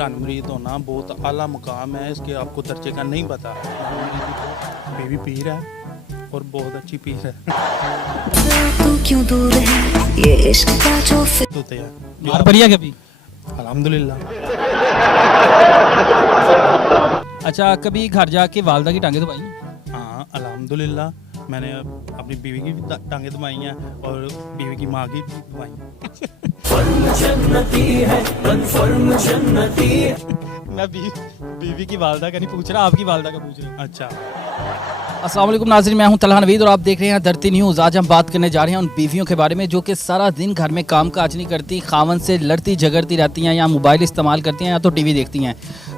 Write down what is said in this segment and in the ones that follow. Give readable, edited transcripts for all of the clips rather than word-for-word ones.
Run मुरीद होना बहुत आला मुकाम है, इसके आपको दर्जे का नहीं पता। बीवी पीर है और बहुत अच्छी पीर है। तू क्यों दूर है ये इश्क का जो तो तैयार मार पड़ी है कभी? अल्हम्दुलिल्लाह। अच्छा, कभी घर जाके वालदा की टांगे दबाई? हाँ अल्हम्दुलिल्लाह, मैंने अपनी बीवी की भी टांगें दबाई हैं और बीवी की माँ की भी दबाई हैं। मैं बीवी की वालदा का नहीं पूछ रहा, आपकी वालदा का पूछ रहा हूँ। अच्छा, अस्सलाम वालेकुम नाज़रीन, मैं हूं तलहा नवीद और आप देख रहे हैं धरती न्यूज़। आज हम बात करने जा रहे हैं उन बीवियों के बारे में जो कि सारा दिन घर में काम काज नहीं करती, खावन से लड़ती झगड़ती रहती हैं, या मोबाइल इस्तेमाल करती हैं या तो टीवी देखती हैं।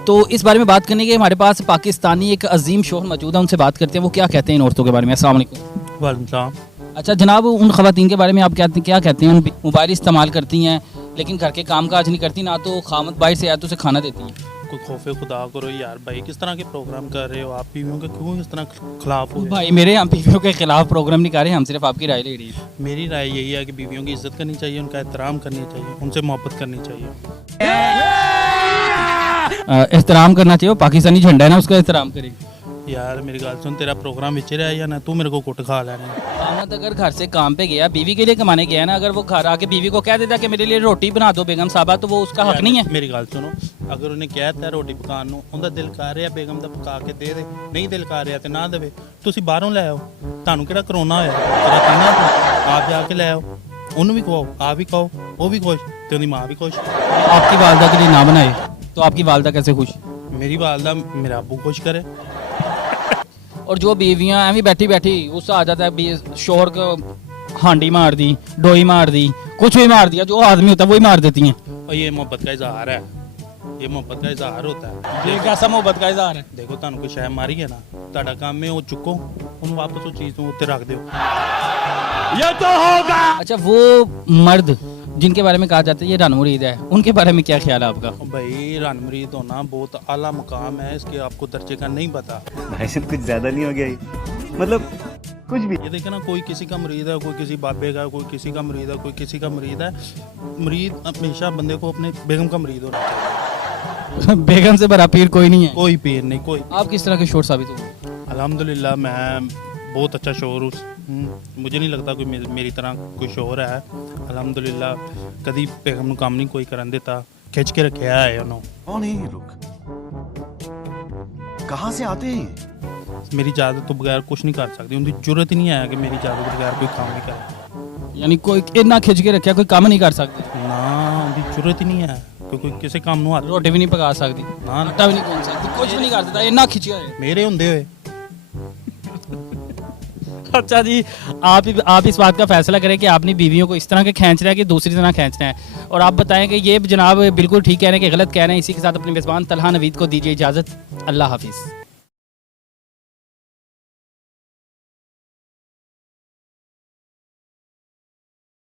तो इस बारे में बात करने के हमारे पास पाकिस्तानी एक अजीम शोहर मौजूद है, उनसे बात करते हैं वो क्या कहते हैं इन औरतों के बारे में। अस्सलाम वालेकुम। वालेकुम सलाम। अच्छा जनाब, उन ख़वातीन के बारे में आप क्या कहते हैं? उन मोबाइल इस्तेमाल करती हैं लेकिन घर के काम काज नहीं करती, ना तो खामद बाहर से आया तो उसे खाना देती हैं। कोई खौफे खुदा करो यार भाई, किस तरह के प्रोग्राम कर रहे हो आप? बीवियों के क्यों इस तरह खिलाफ हो? भाई मेरे हम बीवियों के खिलाफ प्रोग्राम नहीं कर रहे, हम सिर्फ आपकी राय ले रही हैं। मेरी राय यही है कि बीवियों की इज्जत करनी चाहिए, उनका एहतराम करनी चाहिए, उनसे मोहब्बत करनी चाहिए। एहतराम करना चाहिए, पाकिस्तानी झंडा है ना, उसका एहतराम करें। यार मेरी गाल सुन, तेरा प्रोग्राम विच रहा है या ना तू मेरे को कुट खा लेना है? खामद अगर घर से काम पे गया, बीवी के लिए कमाने गया ना, अगर वो घर आके बीवी को कह देता कि मेरे लिए रोटी बना दो बेगम साहबा, तो वो उसका हक नहीं है? मेरी गाल सुनो, अगर उन्हें कहता रोटी पकान ਨੂੰ ਉਹਦਾ ਦਿਲ ਕਰ ਰਿਹਾ ਬੇਗਮ ਦਾ ਪਕਾ ਕੇ ਦੇ ਦੇ, ਨਹੀਂ ਦਿਲ ਕਰ ਰਿਹਾ ਤੇ ਨਾ ਦੇਵੇ, ਤੁਸੀਂ ਬਾਹਰੋਂ ਲੈ ਆਓ। ਤੁਹਾਨੂੰ ਕਿਹੜਾ ਕਰੋਨਾ ਹੋਇਆ? ਤੇਰਾ ਕਹਿੰਦਾ ਆਪ ਜਾ ਕੇ ਲੈ ਆਓ, ਉਹਨੂੰ ਵੀ ਖਵਾਓ, ਆਪ ਵੀ ਖਾਓ, ਉਹ ਵੀ ਖੁਸ਼ ਤੇ ਉਹਦੀ ਮਾਂ ਵੀ ਖੁਸ਼। आपकी वालदा के लिए ना बनाए तो आपकी वालदा कैसे खुश? मेरी वालदा मेरा अब्बू खुश करे। और जो बीवियां ऐਵੇਂ बैठी बैठी गुस्सा आ जाता है, शोहर को हांडी मार दी, डोई मार दी, कुछ भी मार दिया, जो आदमी होता है वही मार देती हैं। और ये मोहब्बत का इजहार है, ये मोहब्बत का इजहार होता है। ये कैसा मोहब्बत का इजहार है? देखो ਤੁਹਾਨੂੰ ਕੋਈ ਸ਼ੈ ਮਾਰੀ ਹੈ ਨਾ, ਤੁਹਾਡਾ ਕੰਮ ਹੈ ਉਹ ਚੁੱਕੋ, ਉਹਨੂੰ ਵਾਪਸ ਉਹ ਚੀਜ਼ ਨੂੰ ਉੱਤੇ ਰੱਖ ਦਿਓ। अच्छा, वो मर्द जिनके बारे में कहा जाता है ये रन मुरीद है, उनके बारे में क्या ख्याल है आपका? भाई रन मुरीद होना बहुत आला मुकाम है, इसके आपको दर्जे का नहीं पता। भाई साहब कुछ ज्यादा नहीं हो गया ये? मतलब कुछ भी। ये देखे ना, कोई किसी का मुरीद है, कोई किसी बाबे का, कोई किसी का मुरीद है, कोई किसी का मुरीद है। मुरीद हमेशा बंदे को अपने बेगम का मुरीद होना चाहिए। बेगम से बड़ा पीर कोई नहीं है। कोई पीर नहीं कोई। आप किस तरह के शोर साबित हो? अल्हम्दुलिल्लाह मैं बहुत अच्छा शोर हूँ, मुझे नहीं लगता कोई मेरी तरह कोई शोर है। अल्हम्दुलिल्लाह कभी बेगम ਨੂੰ काम नहीं कोई करन देता, खिंच के रखा है उन्होंने। कौन है ये लोग? कहाँ से आते हैं ये? मेरी इजाजत तो बगैर कुछ नहीं कर सकती, उनकी जरूरत ही नहीं है कि मेरी इजाजत बगैर कोई काम नहीं करे। यानी कोई इतना खिंच के रखा कोई काम नहीं कर सकते? ना उनकी जरूरत ही नहीं है, कोई किसी काम ਨੂੰ हथ रोटी भी नहीं पका सकती, ना आटा भी नहीं गूंद सकती, कुछ भी नहीं कर सकता, इतना खिंचा है। मेरे ਹੁੰਦੇ ਹੋਏ। अच्छा जी, आप इस बात का फैसला करें कि आपने बीवियों को इस तरह के खींचना है कि दूसरी तरह खींचना है, और आप बताएं कि ये जनाब बिल्कुल ठीक कह रहे हैं कि गलत कह रहे हैं। इसी के साथ अपने मेज़बान तलहा नवीद को दीजिए इजाज़त। अल्लाह हाफिज़।